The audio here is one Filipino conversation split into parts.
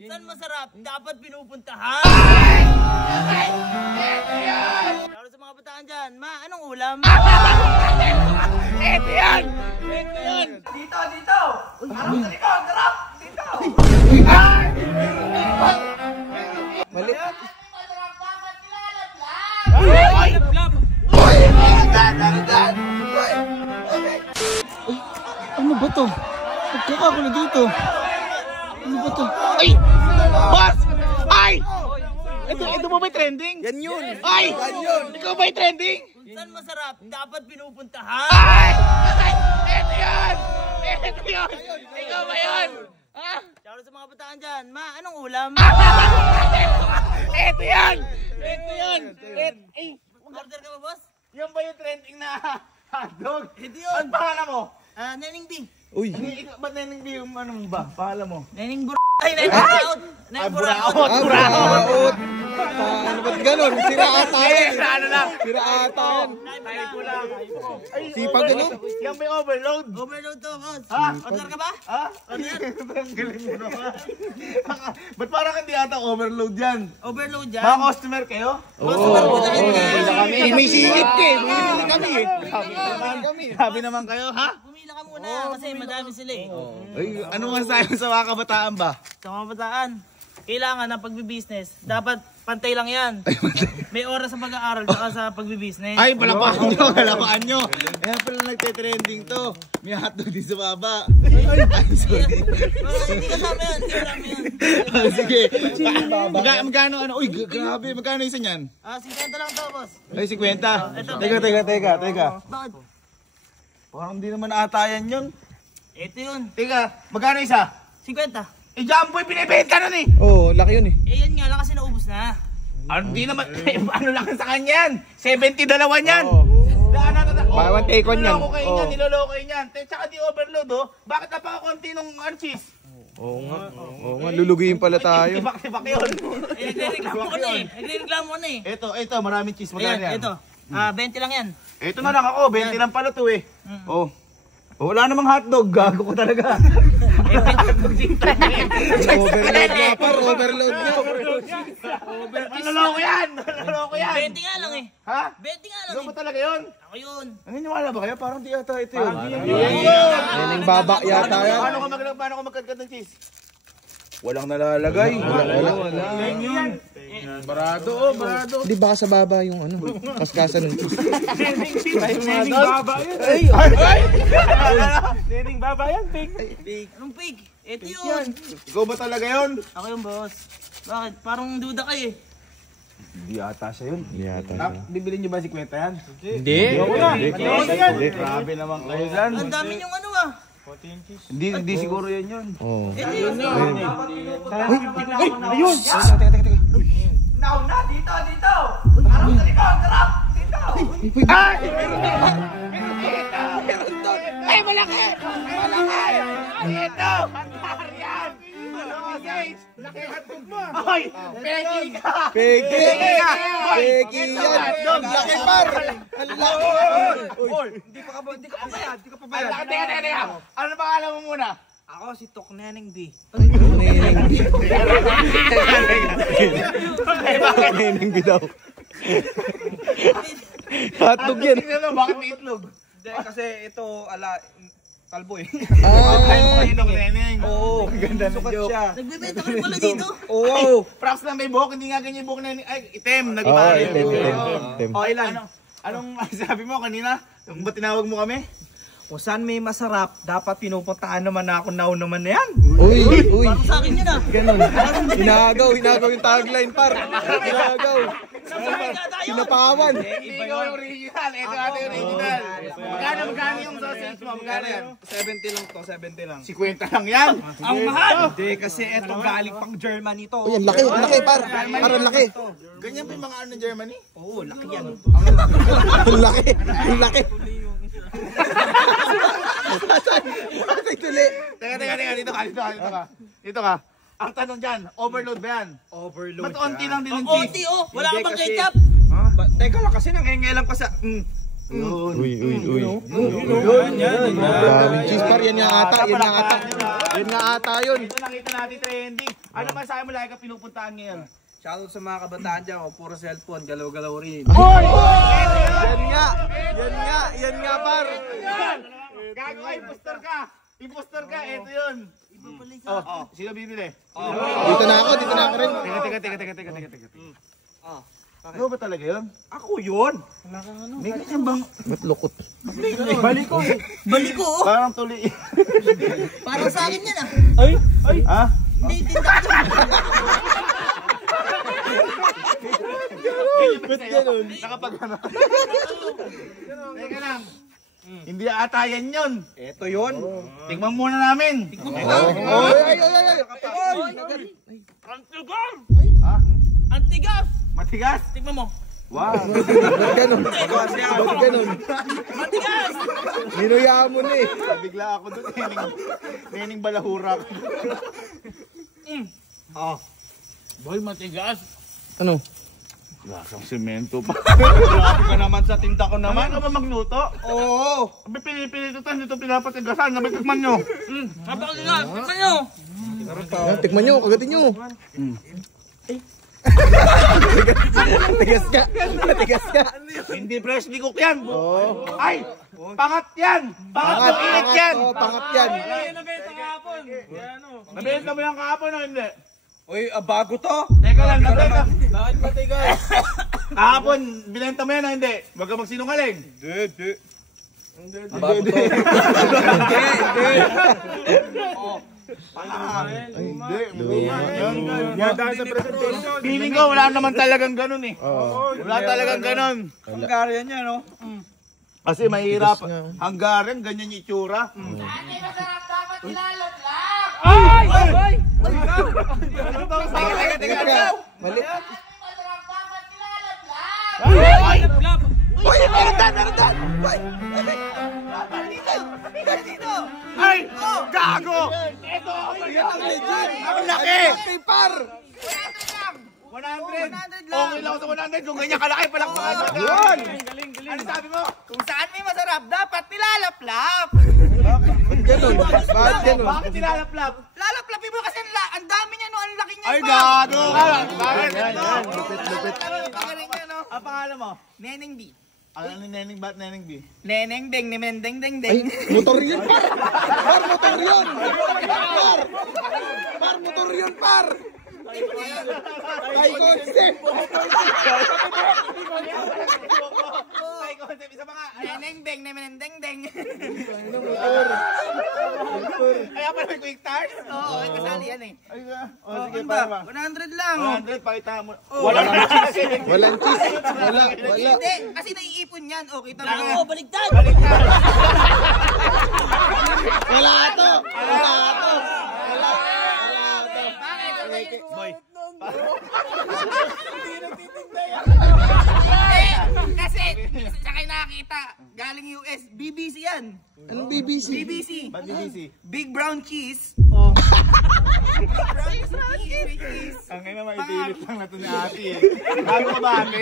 Saan masarap? Dapat pinupuntahan! Lalo sa mga bataan dyan, ma, anong ulam? Ito yan! Ito yun! Dito, dito! Harap sa likod! Harap! Dito! Mali. Ay! Lab! Ano ba to? Nagkakagulo dito. Ano ba to? Ay! Boss! Ay! Ito mo ba'y trending? Yan yun. Ay! Yan yun. Ikaw ba'y trending? Saan masarap? Dapat pinupuntahan! Ay! Ito yun! Ito yun! Ikaw ba yun? Ha? Lalo sa mga bataan dyan, ma, anong ulam? Ito yan! Ito yan! Order ka ba, boss? Yan ba yung trending na hotdog? Ito yun! Ang pangalan mo? Neneng B. Uy. Ba't naning di yung ano mo ba? Pangalan mo? Neneng Ay, Neneng Buraot! Neneng Buraot! Buraot. Ano ba't ganon? Sira ata yan. Ano lang? Sira ata yan. Typo lang. Sipag ganun. Yan ba yung overload? Overload to, boss. Ha? Order ka ba? Ha? Order? Ang galing mo naman. Ba't parang hindi ata overload yan? Overload dyan. Mga customer kayo? Customer ko talaga. May singit ka eh. Bumili kami eh. Sabi naman kayo, ha? Pumila ka muna kasi madami sila eh. Ay, ano nga sa'yo sa mga kabataan ba? Sa mga bataan, kailangan ng pagbibusiness. Dapat pantay lang yan. May oras sa pag-aaral at sa pagbibusiness. Ay, palapaan nyo. Kaya pala nagte-trending to. May hotdog din sa baba. Ay, sorry. Hindi kasama yan. Hindi kasama yan. Sige. Magkano ano? Uy, grabe. Magkano isa niyan? 50 lang to, boss. Ay, 50. Teka. Bakit? Parang hindi naman ata yan yun. Ito yun. Teka, magkano isa? 50. Eh, Jumboy, pinibenta nun eh. Oo, laki yun eh. Yan nga lang kasi naubos na. Ano, di naman, ano lang sa kanya yan? 70 dalawa niyan. Buy one, take one yan. Niloloko kayo niyan. Tsaka di overload oh. Bakit napaka-konti nung cheese? Oo nga, lulugiin pala tayo. Tibak-tibak yun. Nagre-reklamo ko na eh. Nagre-reklamo ko na eh. Ito, maraming cheese. Magkano yan? Ito. 20 lang yan. Ito na lang ako, 20 lang pala to eh. Oh. Wala namang hotdog, gago ko talaga. Overload nga par, overload nga. Naloloko yan! 20 nga lang eh. Ha? 20 nga lang Ano eh. ba talaga yun? Ako yun. Naniniwala ba kayo? Parang di ata ito yun. Yan yung baba yata yan. Paano ko magkatkat ng cheese? Walang nalalagay. Wala. Barado. Di ba sa baba yung ano, kaskasan ng cheese. Nening baba yan. Nening baba yan, pig. Anong pig? Ito yun. Ikaw ba talaga yun? Ako yung boss. Bakit? Parang duda ka eh. Hindi ata siya yun. Hindi yata. Bibili niyo ba si Kwenta yan? Hindi. Grabe naman kayo dyan. Ang dami yung ano ah. Hindi siguro yan yun. Oo. Ito yun. Ayun! Nauna, dito! Harap sa likod! Harap! Dito! Ay! Meron doon! Ay, malaki! Ito! Pantar yan! Laki hotdog mo! Ay! Peki ka! Peki yan! Ang laki par! Ang laki! Hindi ka pa bayad! Teka! Ano pangalan mo muna? Ako si Tok Neneng B. Neneng bidaw. Hotdog yan. Bakit may itlog? Hindi, kasi ito, kalbo eh. Neneng. Oo, Ganda ng sukat joke. siya. Nagbibenta ka rin pala dito. Oo. Props lang may buhok, hindi nga ganyan yung buhok na ay itim, Oo, nagpare. itim. Okay lang. Anong sabi mo kanina? Ba't tinawag mo kami? Kung saan may masarap, dapat pinupuntaan naman ako naman na yan. Uy! Parang sa akin yun ah. Ganun. Hinagaw yung tagline par. Hinagaw. Sinapawan. Hindi ko yung original, ito ate original. Magkano yung sausage mo? Magkano yan? 70 lang to, 70 lang. 50 lang yan. Ang mahal. Hindi, kasi ito galing pang Germany to. Uy, ang laki par. Par, ang laki. Ganyan pa yung mga ano ng Germany? Oo, laki yan. Ang laki. Pasay tuli. Teka, dito ka. Ang tanong dyan, overload ba yan? Overload. Ba't onti lang din Ang ng cheese? OT oh. Wala ka Hindi pang kasi- ketchup. Teka lang, kasi nangengelang ka sa... Uy. Yan. Daming cheese par, yan nga ata. Yan nga ata yun. Ito nakita natin trending. Ano ba sa'yo mo lagi ka pinupuntahan ngayon? Shoutout sa mga kabataan dyan, puro cellphone, galaw-galaw rin. Yan nga par. Gago ka, impostor ka! Impostor ka, eto yun! Sino bibili? Dito na ako rin. Teka. Ano ba talaga yun? Ako yun! May ganyan bang Ba't lukot? Balik ko, oh. parang tuli? Parang sa akin yan, ah. Ha? Hindi, tinda ko. Ba't ganun? Nakapag ano? Teka lang. Hindi ata yan yun. Eto yun! Tingnan muna namin. Antigas! Matigas? Tignan mo. Wow. Ba't ganun? Antigas! Ninuyaan mo na eh. Bigla ako doon. Nening balahura. Boy, matigas. Ano? Lasang semento pa. Grabe ka naman sa tinda ko Naman naman! ka ba magluto? Oo! Abi pinipilitan dito pinapatigasan. Nabi tikman nyo. Napakatigas. Tignan nyo. Tikman nyo, kagatin nyo. Matigas ka. Hindi freshly cook yan. Ay! Pangat yan! Pangat ng init yan! Pangat yan. Nabenta kahapon. Nabenta mo yan kahapon o hindi? Uy, bago to! Teka lang, nabenta. Bakit matigas? Kahapon, binenta mo yan o hindi? Huwag ka magsinungaling. Hindi. Feeling ko wala naman talagang ganun eh. Wala talagang ganun. Hungarian yan, no? Kasi mahirap. Hungarian, ganyan yung itsura. Masarap dapat ilalaglag. Teka. Mali. Masarap dapat ilalaglag. Ay! Gago! Ito! Ang laki! Par! 100! Okay lang ako sa 100. Kung ganyan kalaki, palakpakan mo. Yun! Ano sabi mo? Kung saan may masarap, dapat nilalaplap. Ganun. Bakit ganun? Bakit nilalaplap? Lalaplapin mo kasi ang dami niya, no? Ang laki niya. Ay, gago ka! Bakit? Pagaling niya, no? Ang pangalan mo? Neneng B. Ano ni Neneng Bat, Neneng B? Neneng Deng, Nemendeng Deng Ay, Deng. motor yun par! Par, motor yun! Par! Par, motor yun par! Ay, kotse! Ay, concept. Isa pa nga. Neneng Deng, Nemendeng Deng. Ay, apa na quick start? Oo, kasali yan eh. Ay, sige, Ano para ba? ba? 100 lang. 100, pakita mo. Walang cheese! Wala! Hindi, kasi naiipon yan. O, kita mo. Oo, baligtad. Wala to! Boy. Kasi, sa kayo nakakita, galing US, BBC yan. Anong BBC? BBC. Ba't BBC? Big brown cheese. Ang ina, maipilit lang na ito ni ate eh. Bago ka ba ate?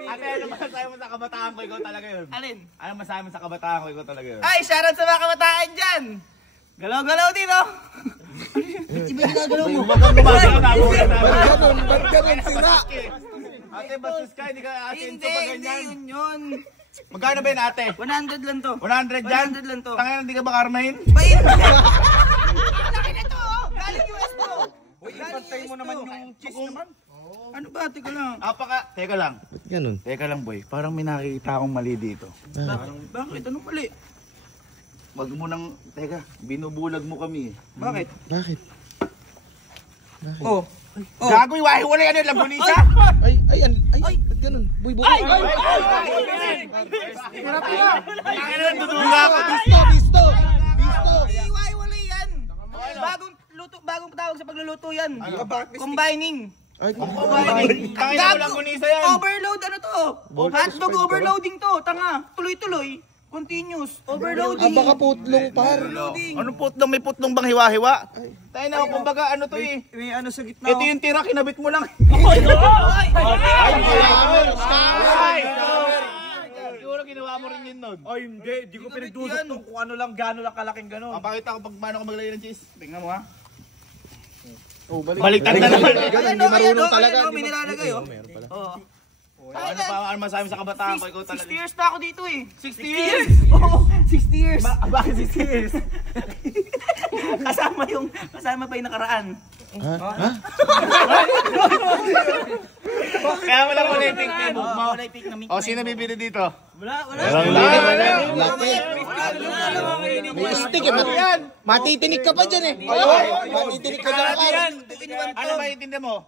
Ate, ano masasabi mo sa kabataan ko? Ikaw talaga yun. Alin? Ano masasabi mo sa kabataan ko? Ikaw talaga yun. Ay, shoutout sa mga kabataan dyan. Galaw-galaw dito. Iba yung gagalaw mo. Ba't ganun sira? Ate, bastos ka. Hindi ka asinto pa Hindi, ganyan. yun. Magkano ba yun ate? 100 lang to. 100 dyan? 100 lang to. Tangina, hindi ka ba karmahin? Bayin! Laki na to, oh. Galing US to. Uy, ipantay mo naman yung cheese naman. Ano ba? Teka lang. Teka lang. Ganun. Teka lang boy. Parang may nakikita akong mali dito. Bakit? Anong mali? Wag mo nang, teka, binubulag mo kami. Bakit? Bakit? Oh. Gago, wala yan yung lagunisa! Ay, ba't ganun? Boy, boy. Ay! Tutuga ako. Bisto! Wala yan. Bagong tawag sa pagluluto yan. Combining. Ay, Tangina mo lagunisa yan. Overload ano to? Hotdog overloading to. Tanga. Tuloy-tuloy. Continuous. Overloading. Ah, baka putlong par. Anong putlong? May putlong bang hiwa-hiwa? Tayo na, kumbaga ano to eh. May ano sa gitna. Ito yung tira, kinabit mo lang. Siguro ginawa mo rin yun nun. Ay, hindi. Di ko pinagdudot kung ano lang, gano'n lang kalaking gano'n. Pakita ko pag paano ko maglagay ng cheese. Tingnan mo ha. Baliktad na naman. Hindi marunong talaga. May nilalagay, oh. Ano pa ang masabi sa kabataan ko? Ikaw 60 talaga. years na ako dito eh. 60 years? Oo, 60 years. Bakit 60 years? kasama pa yung nakaraan. Kaya wala mo na yung pink table. O, sino bibili dito? Wala. Lapit. May stick eh. Matitinig ka pa dyan eh. Matitinig ka dyan par. Ano ba yung tinda mo?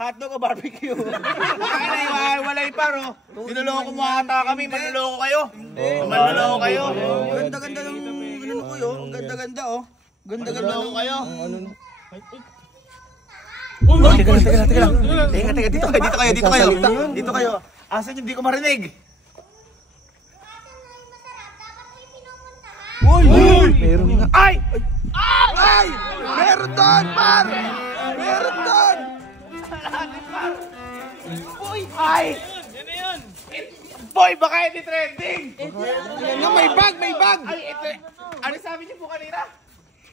Hotdog o barbecue? Ay, wala yung paro. Niloloko mo ata kami. Manloloko kayo. Manloloko kayo. Ganda-ganda ng ano ko yun. Ganda-ganda oh. Ganda-ganda Manloloko kayo. Teka, dito kayo. Asan yung di ko marinig? Meron nga. Ay! Meron doon par. Meron doon. Ay! Boy, baka hindi trending! May bag. Ay, ito. Ano sabi niyo po kanina?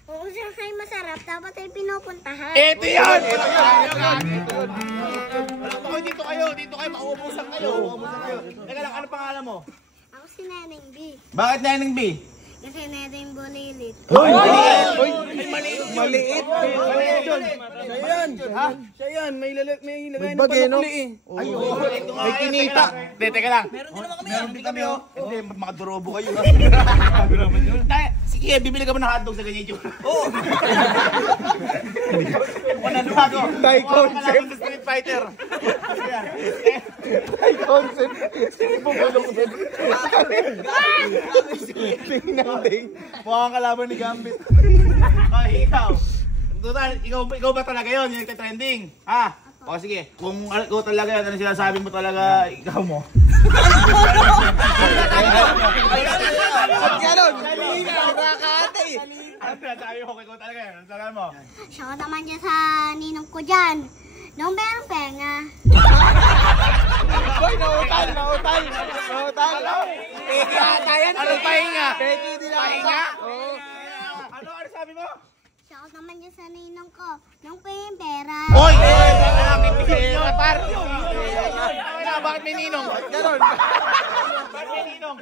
Kung siya kayo masarap, dapat ay pinupuntahan. Ito yan! Dito kayo, mauubusan kayo. Teka lang, ano pangalan mo? Ako si Neneng B. Bakit Neneng B? Kasi Neneng Bulilit. Maliit. Siya yan, may lagay May ng bag eh, no? panukli eh. May kinita. Teka lang. Meron din kami oh. Hindi, mga durobo kayo. Sige, bibili ka ba ng hotdog sa ganyan yun? Oo. Manalo. Thai concept. Sa Street Fighter. Thai concept. Mukhang kalaban ni Gambit. Ay, ikaw. Total, ikaw ba talaga yun? Yung nagte-trending? Ha? O sige, kung ikaw talaga yan, ano sinasabi mo talaga, ikaw mo? Ganon. Nakakatay. Ano sinasabi mo? Ikaw talaga yan. Ano sinasabi mo? Siya ko naman dyan sa ninong ko dyan. Nung merong penga. Boy, nautal. Anong pahinga? Pwede din ako. Pahinga? Ano sabi mo? Siya ko naman dyan sa ninong ko. Nung pera. Hoy! Bakit may ninong? Ganon. Bakit may ninong?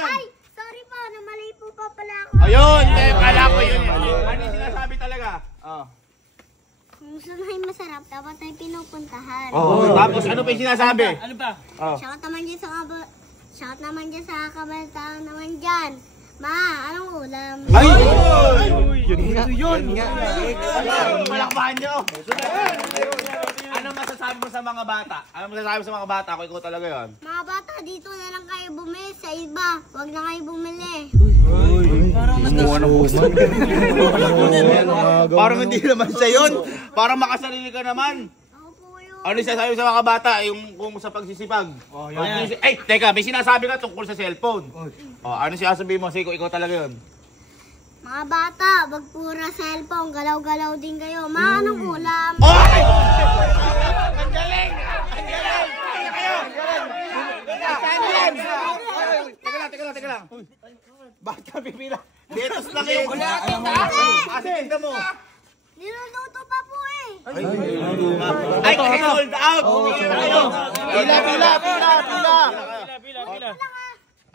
Ay, sorry po, namali po pa pala ako. Ayun! Kala ko yun. Ano yung sinasabi talaga? Kung gusto na yung masarap, dapat ay pinupuntahan. Tapos ano pa yung sinasabi? Ano pa? Shout naman dyan sa kabataan naman dyan. Ma, anong ulam? Ay! Yun nga. Palakpahan nyo! Ano masasabi mo sa mga bata? Ano masasabi mo sa mga bata kung ikaw talaga yun? Mga bata, dito na lang kayo bumili sa iba. Huwag na kayo bumili. Parang hindi naman siya yun. Parang makasarili ka naman. Ako po yun. Ano yung sinasabi mo sa mga bata? Yung kung sa pagsisipag. Ay, teka, may sinasabi ka tungkol sa cellphone. Ano sinasabi mo? Sige, ikaw talaga yun. Mga bata, wag pura cellphone. Galaw-galaw din kayo. Ma, anong ulam? Oy! Ang galing! Ang galing! Teka lang. Bakit ka pipila? Detos lang yung Asa tinda mo? Niluluto pa po eh. Ay, sold out! Pila!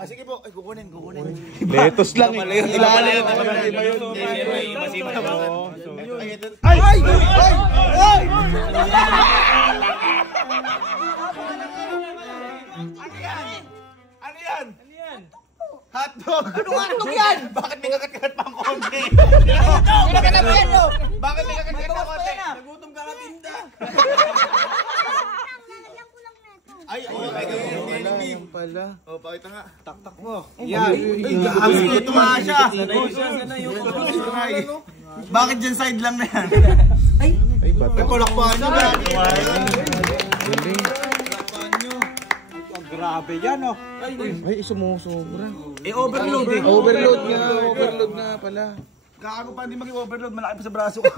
Sige po. Ay, kukunin. Letos lang eh. Ay! Ano yan? Hotdog! Anong hotdog yan? Bakit may kakat-kakat pa ang konti? Bakit may kakat-kakat pa ang konti? Nagutom ka katinda. Lalagyan ko lang neto. Ay, okay. Yan pala. Pakita nga. Taktak mo. Yan. Ay, tumaha siya. Bakit dyan side lang na yan? Ay, ba't Ay, palakpahan nyo ba? galing. Grabe yan, oh. Ay, sumusobra. Overload eh. Overload nga pala. Kakago pa hindi maging overload, malaki pa sa braso ko.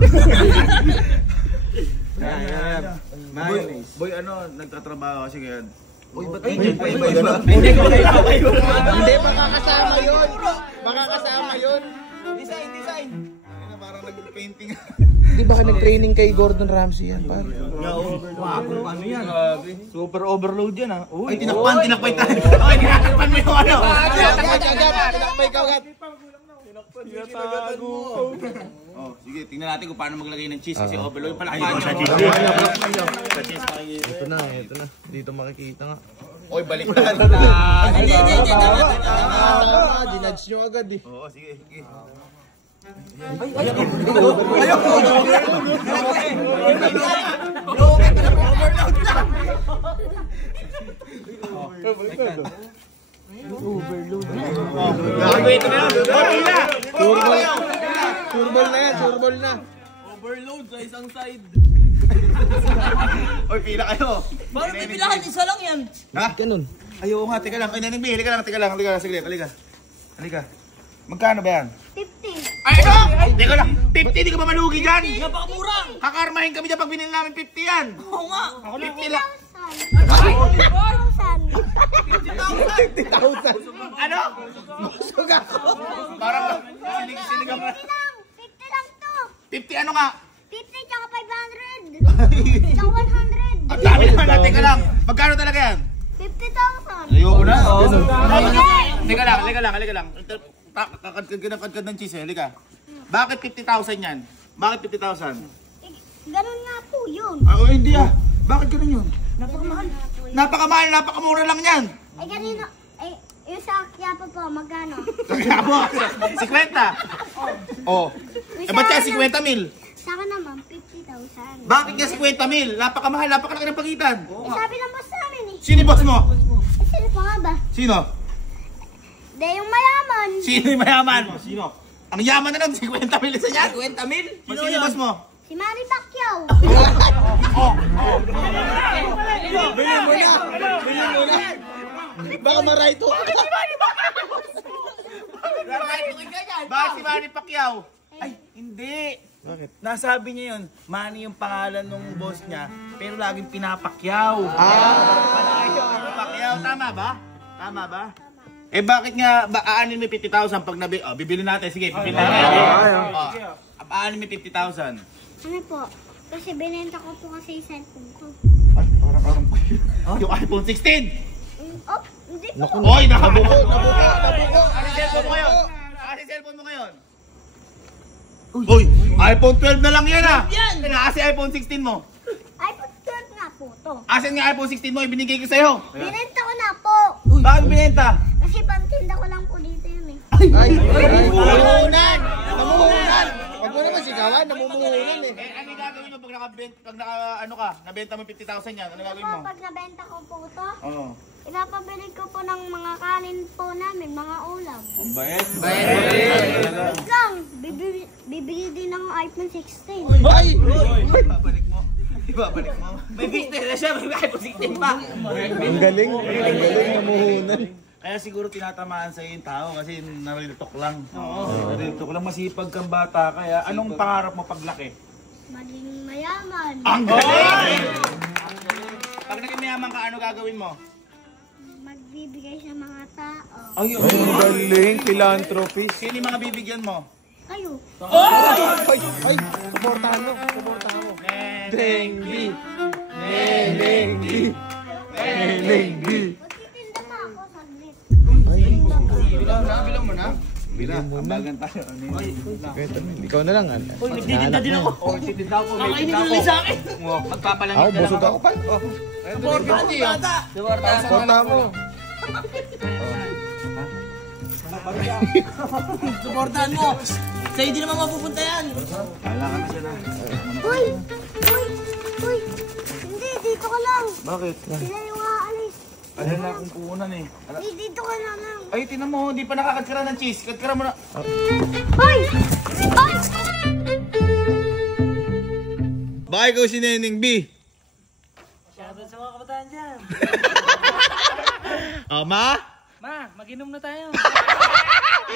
Boy, ano, nagtatrabaho kasi ngayon. Uy, ba't agent pa iba? Hindi, makakasama yun. Makakasama yun. Design. Parang nag-painting. Di ba ka nag-training kay Gordon Ramsay yan, par? Ano yan? Super overload yan, ah. Ay, tinakpan tayo. Ay, tinakpan mo yung ano. Tinakpay ka agad. Oh, sige, tingnan natin kung paano maglagay ng cheese kasi overload pala. Ay, sa cheese. Ito na. Dito makikita nga. Oy, baliktad. Hindi. Dinudge nyo agad eh. Oo, sige. Ito na. Surbol na. Overload sa isang side. Oy, pila kayo. Bakit pipilahan? Isa lang yan. Ha? Ganun. Ayaw nga, teka lang. Ay, Neneng B, halika lang. Saglit, halika. Magkano ba yan? 50. Ay, ito! Teka lang, 50, di ka ba malugi dyan? Napakamura. Kakarmahin kami dyan pag binili namin 50 yan. Oo nga. 50 lang. 50,000. Ano? Busog ako. Parang sinig ako. 50 lang to. 50 ano nga? 50 tsaka 500. Tsaka 100. Ang dami naman natin ka lang. Magkano talaga yan? 50,000. Ayoko na. Hindi. Halika lang. Kakadkad ng cheese eh. Halika. Bakit 50,000 yan? Bakit 50,000? Ganun nga po yun. Hindi ah. Bakit ganun yun? Napakamahal. Napakamura lang yan. Eh kanino? Eh, yung sa Quiapo po, magkano? Abo, 50. Oh. Eh ba't kaya 50 mil? Sa akin naman, 50,000. Bakit kaya 50 mil? Napakamahal, napakalaki ng pagitan. Eh, sabi ng boss namin eh. Sino yung boss mo? Eh, sino pa nga ba? Sino? De, yung mayaman. Sino yung mayaman? Sino? Ang yaman na nun, 50 mil isa yan. 50 mil? Sino yung boss mo? Si Manny Pacquiao. Bilhin mo na. Baka ma-right hook. Bakit si Manny Pacquiao? Ay, hindi. Bakit? Nasabi niya yun, Manny yung pangalan ng boss niya, pero laging pinapakyaw. Pacquiao, tama ba? Tama ba? Eh bakit nga, aanin mo 50,000 pag bibili natin, sige, bibili natin. Aanin mo 50,000. Ano po? Kasi binenta ko po kasi yung cellphone ko. Ay, parang yung iPhone 16! Oh, hindi po. Oy, Nabuko. Ano yung cellphone mo ngayon? Ano yung cellphone mo ngayon? Uy, iPhone 12 na lang yan ah! Yan! Kasi iPhone 16 mo. iPhone 12 nga po to. Asan nga iPhone 16 mo, ibinigay ko sa'yo. Binenta ko na po. Bakit binenta? Kasi pantinda ko lang po dito yun eh. Ay, namumuhunan. Wag mo naman sigawan, namumuhunan eh. Ano yung gagawin mo pag nabenta mo 50,000 yan? Ano gagawin mo? Pag nabenta ko po to, Oo. ipapabili ko po ng mga kanin po namin, mga ulam. Bayet. Wait lang, bibili din ng iPhone 16. Ay! Ibabalik mo. May business na siya, may iPhone 16 pa. Ang galing, namuhunan. Kaya siguro tinatamaan sa yung tao kasi narilitok lang. Narilitok lang, masipag kang bata. Kaya anong pangarap mo paglaki? Maging mayaman. Ang galing! Pag naging mayaman ka, ano gagawin mo? Magbibigay sa mga tao. Ay, ang galing, philanthropist. Sino yung mga bibigyan mo? Kayo. Ay, suportahan mo. Neneng. Magtitinda pa ako saglit. Bilang mo na? Bilang. Ambagan tayo. Ikaw na lang. Uy, nagtitinda din ako. Kakainin nyo ulit sa akin. Ako, busog ako pa. Suportahan mo. Supportahan mo. Sa'yo di naman mapupunta yan. Kala ka na siya na. Uy! Hindi, dito ka lang. Bakit? Sila yung aalis. Ano na akong puhunan eh. Hindi, dito ka na lang. Ay, tinan mo, hindi pa nakakadkara ng cheese. Kadkara mo na. Hoy! Hoy! Baka ikaw si Neneng B. Shoutout sa mga kabataan dyan. Oh, ma? Ma, mag-inom na tayo.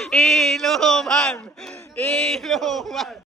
Inuman! Inuman!